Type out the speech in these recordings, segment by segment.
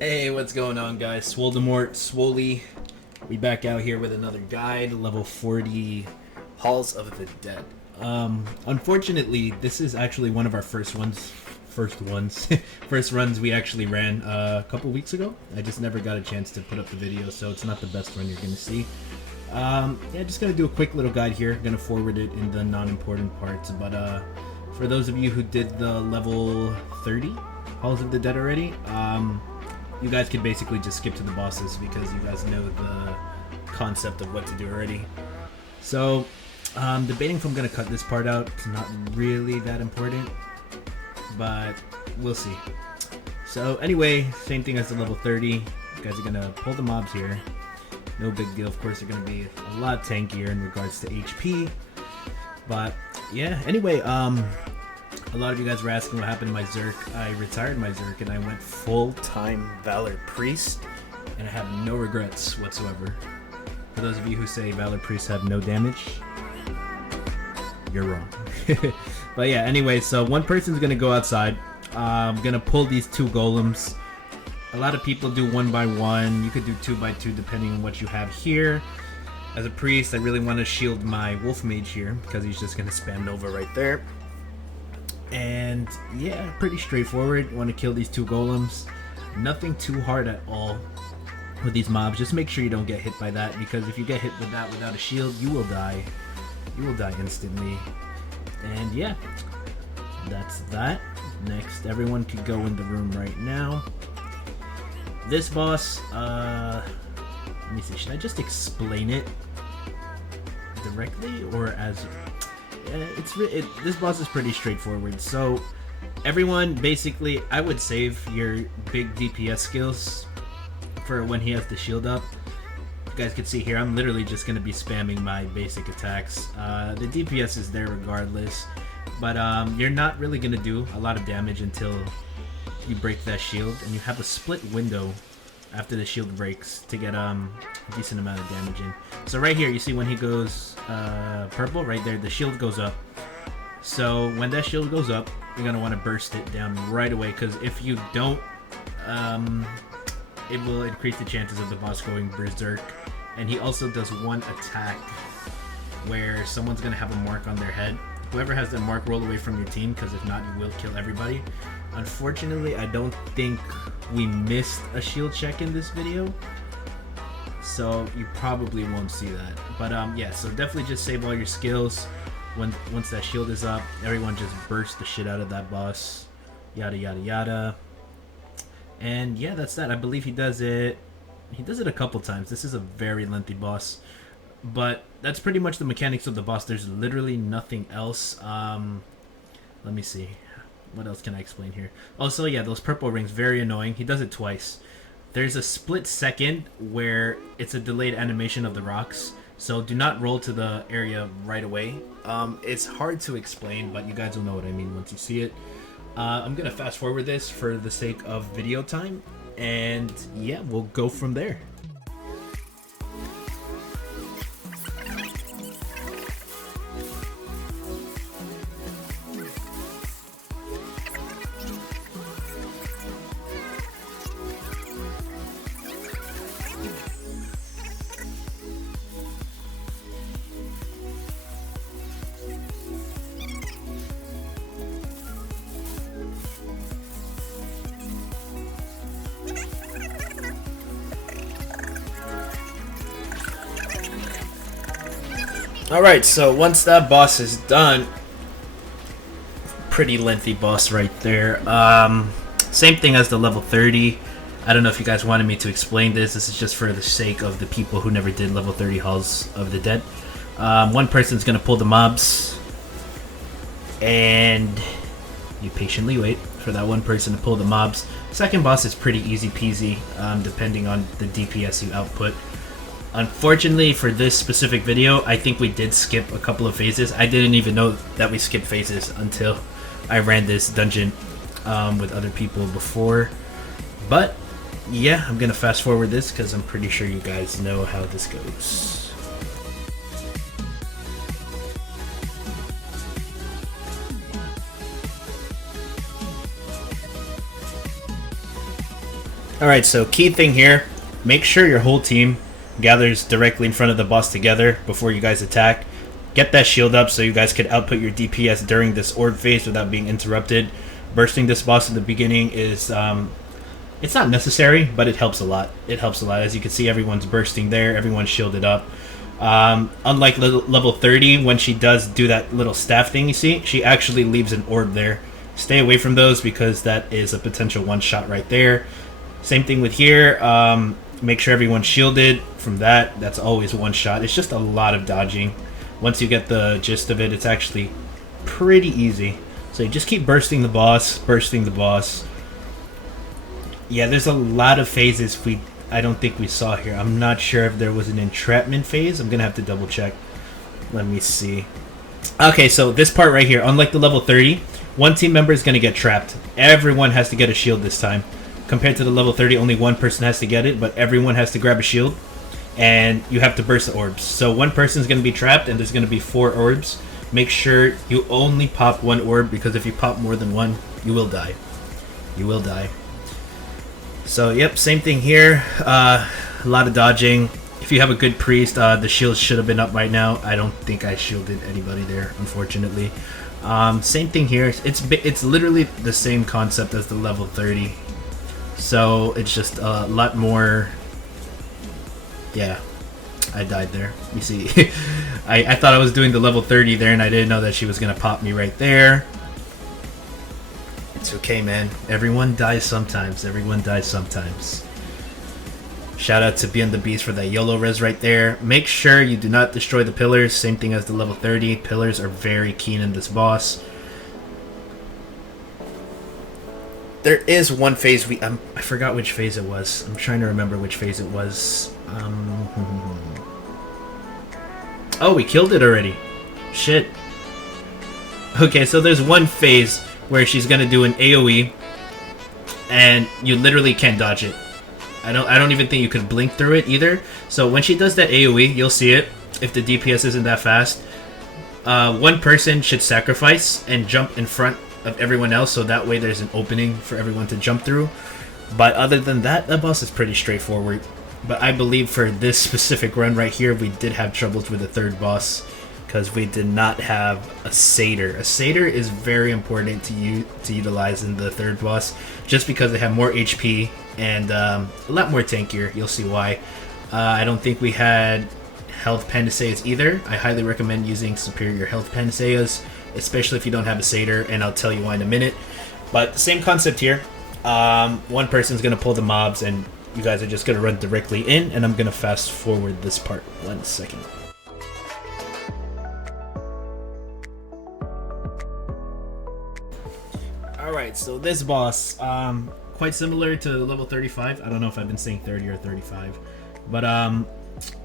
Hey, what's going on, guys? Swoledimort, Swoly. We back out here with another guide, level 40, Halls of the Dead. Unfortunately, this is actually one of our first runs we actually ran a couple weeks ago. I just never got a chance to put up the video, so it's not the best run you're gonna see. Yeah, just gonna do a quick little guide here. Gonna forward it in the non-important parts, but for those of you who did the level 30 Halls of the Dead already, you guys could basically just skip to the bosses because you guys know the concept of what to do already. So, debating if I'm gonna cut this part out. It's not really that important, but we'll see. So anyway, same thing as the level 30. You guys are gonna pull the mobs here. No big deal. Of course, they're gonna be a lot tankier in regards to HP. But yeah, anyway, a lot of you guys were asking what happened to my Zerk. I retired my Zerk and I went full-time Valor Priest, and I have no regrets whatsoever. For those of you who say Valor Priests have no damage, you're wrong. But yeah, anyway, so one person's gonna go outside. I'm gonna pull these two golems. A lot of people do 1 by 1. You could do 2 by 2 depending on what you have here. As a priest, I really want to shield my wolf mage here because he's just gonna spam Nova right there. And yeah, pretty straightforward. Want to kill these two golems. Nothing too hard at all with these mobs. Just make sure you don't get hit by that, because if you get hit with that without a shield, you will die. You will die instantly. And yeah, that's that. Next, everyone could go in the room right now. This boss, let me see, should I just explain it directly or as... this boss is pretty straightforward. So everyone, basically, I would save your big DPS skills for when he has the shield up. You guys can see here, I'm literally just going to be spamming my basic attacks. The DPS is there regardless, but you're not really going to do a lot of damage until you break that shield, and you have a split window after the shield breaks to get a decent amount of damage in. So right here, you see when he goes purple, right there, the shield goes up. So when that shield goes up, you're going to want to burst it down right away, because if you don't, it will increase the chances of the boss going berserk. And he also does one attack where someone's going to have a mark on their head. Whoever has that mark, roll away from your team, because if not, you will kill everybody. Unfortunately, I don't think we missed a shield check in this video, so you probably won't see that. But yeah, so definitely just save all your skills. Once that shield is up, everyone just burst the shit out of that boss. Yada yada yada. And yeah, that's that. I believe he does it a couple times. This is a very lengthy boss, but that's pretty much the mechanics of the boss. There's literally nothing else. Let me see. What else can I explain here? Also, yeah, those purple rings, very annoying. He does it twice. There's a split second where it's a delayed animation of the rocks, so do not roll to the area right away. It's hard to explain, but you guys will know what I mean once you see it. I'm gonna fast forward this for the sake of video time, and yeah, we'll go from there. Alright, so once that boss is done, pretty lengthy boss right there. Same thing as the level 30. I don't know if you guys wanted me to explain this. This is just for the sake of the people who never did level 30 Halls of the Dead. One person's going to pull the mobs, and you patiently wait for that one person to pull the mobs. Second boss is pretty easy peasy, depending on the DPS you output. Unfortunately for this specific video, I think we did skip a couple of phases. I didn't even know that we skipped phases until I ran this dungeon with other people before. But yeah, I'm gonna fast forward this because I'm pretty sure you guys know how this goes. Alright, so key thing here, make sure your whole team gathers directly in front of the boss together before you guys attack. Get that shield up so you guys could output your DPS during this orb phase without being interrupted. Bursting this boss in the beginning is, it's not necessary, but it helps a lot. It helps a lot. As you can see, everyone's bursting there, everyone's shielded up. Unlike level 30, when she does do that little staff thing you see, she actually leaves an orb there. Stay away from those because that is a potential one-shot right there. Same thing with here. Make sure everyone's shielded from that. That's always one shot. It's just a lot of dodging. Once you get the gist of it, it's actually pretty easy. So you just keep bursting the boss, bursting the boss. Yeah, there's a lot of phases I don't think we saw here. I'm not sure if there was an entrapment phase. I'm gonna have to double check. Let me see. Okay, so this part right here, unlike the level 30, one team member is gonna get trapped. Everyone has to get a shield this time. Compared to the level 30, only one person has to get it, but everyone has to grab a shield, and you have to burst the orbs. So one person is going to be trapped, and there's going to be 4 orbs. Make sure you only pop 1 orb, because if you pop more than 1, you will die. You will die. So, yep, same thing here. A lot of dodging. If you have a good priest, the shields should have been up right now. I don't think I shielded anybody there, unfortunately. Same thing here. It's literally the same concept as the level 30. So it's just a lot more. Yeah, I died there. You see, I thought I was doing the level 30 there, and I didn't know that she was gonna pop me right there. It's okay, man. Everyone dies sometimes. Everyone dies sometimes. Shout out to Bienthebeast for that YOLO res right there. Make sure you do not destroy the pillars. Same thing as the level 30. Pillars are very keen in this boss. There is one phase I forgot which phase it was. I'm trying to remember which phase it was. Oh, we killed it already. Shit. Okay, so there's one phase where she's gonna do an AoE, and you literally can't dodge it. I don't even think you could blink through it either. So when she does that AoE, you'll see it. If the DPS isn't that fast, one person should sacrifice and jump in front of everyone else, so that way there's an opening for everyone to jump through. But other than that, that boss is pretty straightforward. But I believe for this specific run right here, we did have troubles with the third boss because we did not have a satyr. A satyr is very important to utilize in the third boss, just because they have more HP and a lot more tankier. You'll see why. I don't think we had health panaceas either. I highly recommend using superior health panaceas, especially if you don't have a satyr, and I'll tell you why in a minute. But the same concept here. One person's gonna pull the mobs, and you guys are just gonna run directly in, and I'm gonna fast forward this part 1 second. Alright, so this boss, quite similar to level 35. I don't know if I've been saying 30 or 35, but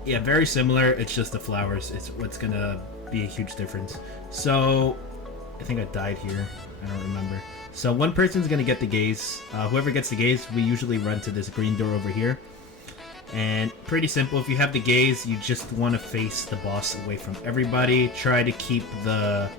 yeah, very similar. It's just the flowers. It's what's gonna be a huge difference. So I think I died here. I don't remember. So one person's gonna get the gaze. Whoever gets the gaze, we usually run to this green door over here. And pretty simple. If you have the gaze, you just want to face the boss away from everybody. Try to keep the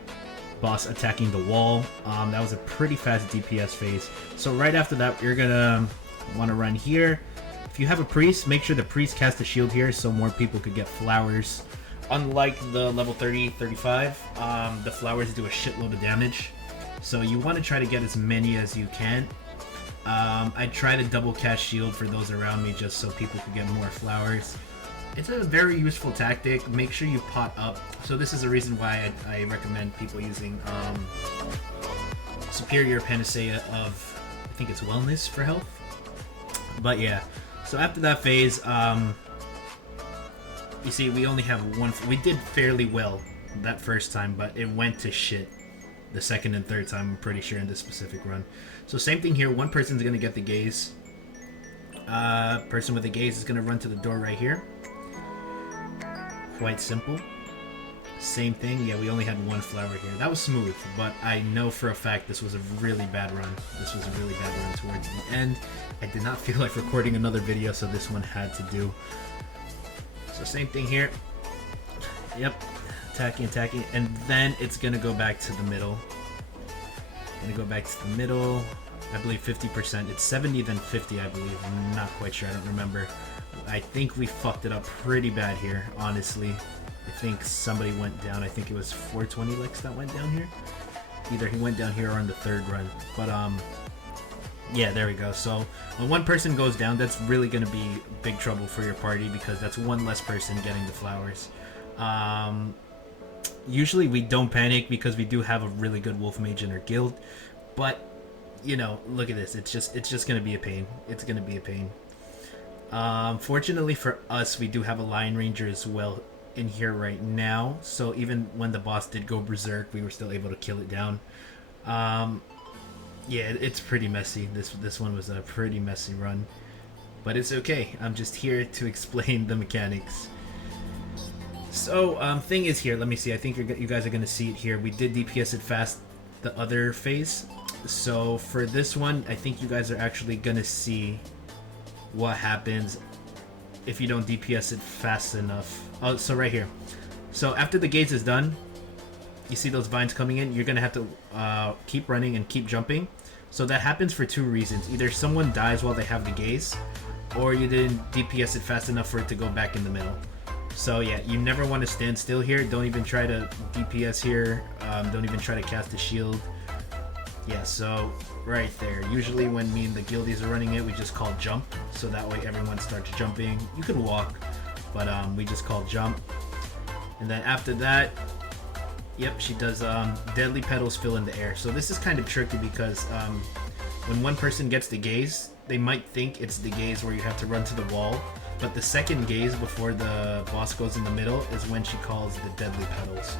boss attacking the wall. That was a pretty fast DPS phase. So right after that, you're gonna want to run here. If you have a priest, make sure the priest casts a shield here so more people could get flowers. Unlike the level 30, 35, the flowers do a shitload of damage. So you want to try to get as many as you can. I try to double cast shield for those around me just so people can get more flowers. It's a very useful tactic. Make sure you pot up. So this is the reason why I recommend people using superior panacea of, I think it's wellness for health. But yeah, so after that phase, you see we only have one. We did fairly well that first time, but it went to shit the second and third time, I'm pretty sure, in this specific run. So same thing here. One person's gonna get the gaze. Person with the gaze is gonna run to the door right here. Quite simple. Same thing. Yeah, we only had one flower here. That was smooth, but I know for a fact this was a really bad run. This was a really bad run towards the end. I did not feel like recording another video, so this one had to do. So same thing here. Yep. Attacking, and then it's gonna go back to the middle. Gonna go back to the middle. I believe 50%. It's 70 then 50, I believe. I'm not quite sure. I don't remember. I think we fucked it up pretty bad here, honestly. I think somebody went down. I think it was 420 Lex that went down here. Either he went down here or on the third run. But, yeah, there we go. So, when one person goes down, that's really going to be big trouble for your party because that's one less person getting the flowers. Usually we don't panic because we do have a really good wolf mage in our guild. But, you know, look at this. It's just going to be a pain. It's going to be a pain. Fortunately for us, we do have a Lion Ranger as well in here right now, so even when the boss did go berserk, we were still able to kill it down. Yeah, it's pretty messy. This one was a pretty messy run, but it's okay. I'm just here to explain the mechanics. So thing is here, let me see, I think you guys are gonna see it here. We did DPS it fast the other phase, so for this one I think you guys are actually gonna see what happens if you don't DPS it fast enough. Oh, so right here. So after the gaze is done, you see those vines coming in, you're gonna have to keep running and keep jumping. So that happens for two reasons. Either someone dies while they have the gaze, or you didn't DPS it fast enough for it to go back in the middle. So yeah, you never want to stand still here. Don't even try to DPS here. Don't even try to cast a shield. Yeah, so right there. Usually when me and the guildies are running it, we just call jump. So that way everyone starts jumping. You can walk, but we just call jump. And then after that, yep, she does deadly petals fill in the air. So this is kind of tricky because when one person gets the gaze, they might think it's the gaze where you have to run to the wall. But the second gaze before the boss goes in the middle is when she calls the deadly petals.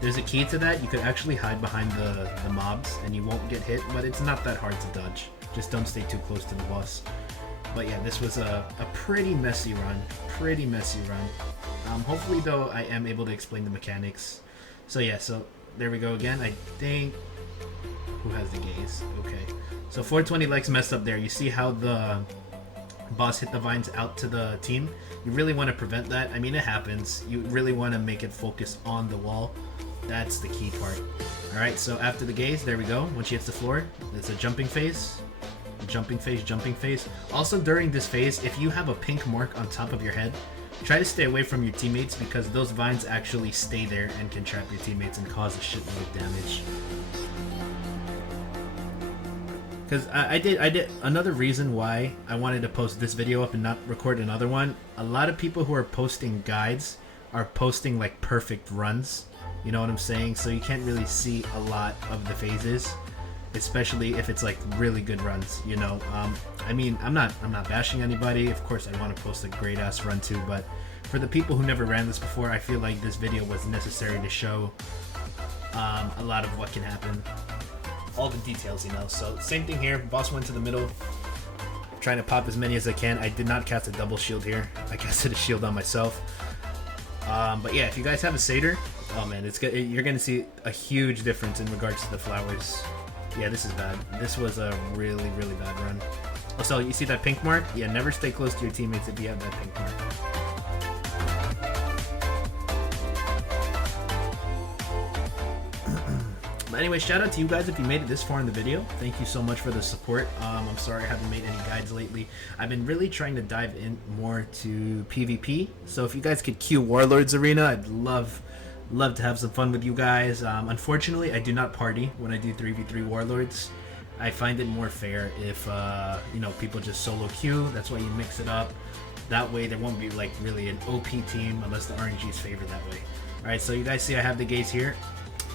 There's a key to that. You could actually hide behind the mobs and you won't get hit, but it's not that hard to dodge. Just don't stay too close to the boss. But yeah, this was a pretty messy run. Pretty messy run. Hopefully though, I am able to explain the mechanics. So yeah, so there we go again. I think... Who has the gaze? Okay. So 420 Lex messed up there. You see how the boss hit the vines out to the team? You really want to prevent that. I mean, it happens. You really want to make it focus on the wall. That's the key part. Alright, so after the gaze, there we go. When she hits the floor, it's a jumping phase. Jumping phase, jumping phase. Also, during this phase, if you have a pink mark on top of your head, try to stay away from your teammates because those vines actually stay there and can trap your teammates and cause a shitload of damage. Because I did another reason why I wanted to post this video up and not record another one. A lot of people who are posting guides are posting like perfect runs. You know what I'm saying? So you can't really see a lot of the phases, especially if it's like really good runs. You know, I mean, I'm not bashing anybody. Of course, I want to post a great ass run too. But for the people who never ran this before, I feel like this video was necessary to show a lot of what can happen. All the details, you know. So same thing here. Boss went to the middle, trying to pop as many as I can. I did not cast a double shield here. I casted a shield on myself. But yeah, if you guys have a satyr, oh man, it's good. You're gonna see a huge difference in regards to the flowers. Yeah, this is bad. This was a really, really bad run. Also, you see that pink mark? Yeah, never stay close to your teammates if you have that pink mark. But anyway, shout out to you guys if you made it this far in the video. Thank you so much for the support. I'm sorry I haven't made any guides lately. I've been really trying to dive in more to PvP. So if you guys could queue Warlords Arena, I'd love to have some fun with you guys. Unfortunately, I do not party when I do 3v3 Warlords. I find it more fair if you know, people just solo queue. That's why you mix it up. That way there won't be like really an OP team unless the RNG is favored that way. Alright, so you guys see I have the gaze here.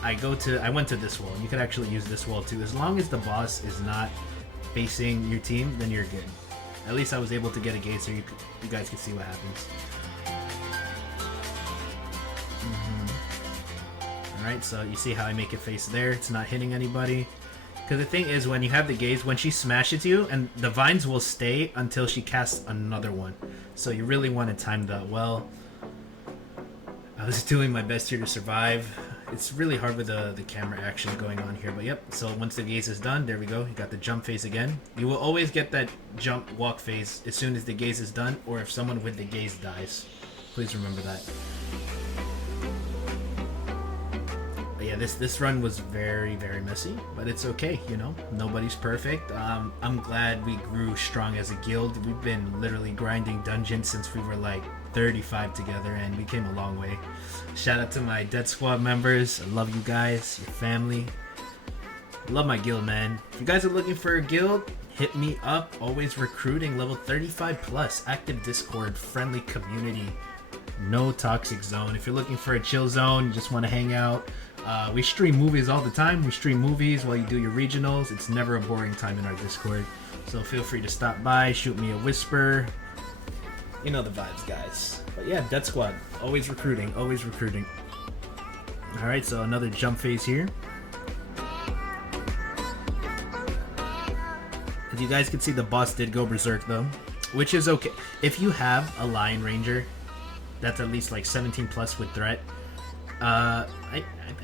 I went to this wall. You could actually use this wall too. As long as the boss is not facing your team, then you're good. At least I was able to get a gaze so you guys can see what happens. Alright, so you see how I make it face there. It's not hitting anybody. Because the thing is, when you have the gaze, when she smashes you, and the vines will stay until she casts another one. So you really want to time that well. I was doing my best here to survive. It's really hard with the camera action going on here, but yep. So once the gaze is done, there we go. You got the jump phase again. You will always get that jump walk phase as soon as the gaze is done, or if someone with the gaze dies. Please remember that. But yeah, this run was very messy, but it's okay. You know, nobody's perfect. I'm glad we grew strong as a guild. We've been literally grinding dungeons since we were like 35 together, and we came a long way. Shout out to my DeathSquad members. I love you guys, your family. I love my guild, man. If you guys are looking for a guild, hit me up. Always recruiting, level 35 plus, active Discord, friendly community, no toxic zone. If you're looking for a chill zone, you just want to hang out. We stream movies all the time. We stream movies while you do your regionals. It's never a boring time in our Discord. So feel free to stop by, shoot me a whisper. You know the vibes, guys. But yeah, DeathSquad, always recruiting, always recruiting. Alright, so another jump phase here. As you guys can see, the boss did go berserk though, which is okay. If you have a Lion Ranger that's at least like 17 plus with threat, I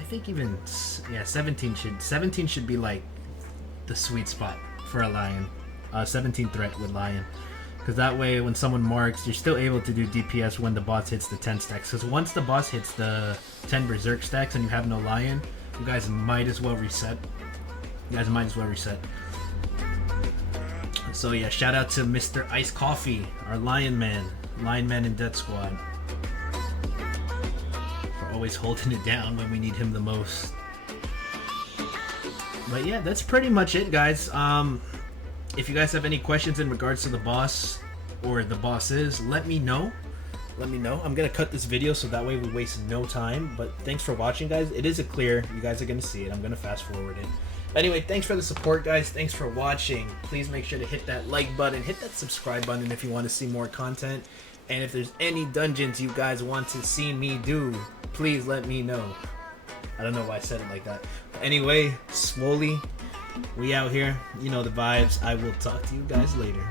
think even, yeah, 17 should be like the sweet spot for a Lion. 17 threat with Lion. Because that way when someone marks, you're still able to do DPS when the boss hits the 10 stacks. Because once the boss hits the 10 berserk stacks and you have no Lion, you guys might as well reset. So yeah, shout out to Mr. IcezCoffee, our Lion Man in DeathSquad, for always holding it down when we need him the most. But yeah, that's pretty much it, guys. If you guys have any questions in regards to the boss or the bosses, let me know. I'm gonna cut this video so that way we waste no time. But thanks for watching, guys. It is a clear. You guys are gonna see it. I'm gonna fast forward it. Anyway, thanks for the support, guys. Thanks for watching. Please make sure to hit that like button, hit that subscribe button if you want to see more content. And if there's any dungeons you guys want to see me do, please let me know. I don't know why I said it like that. But anyway, Swoly, we out here. You know the vibes. I will talk to you guys later.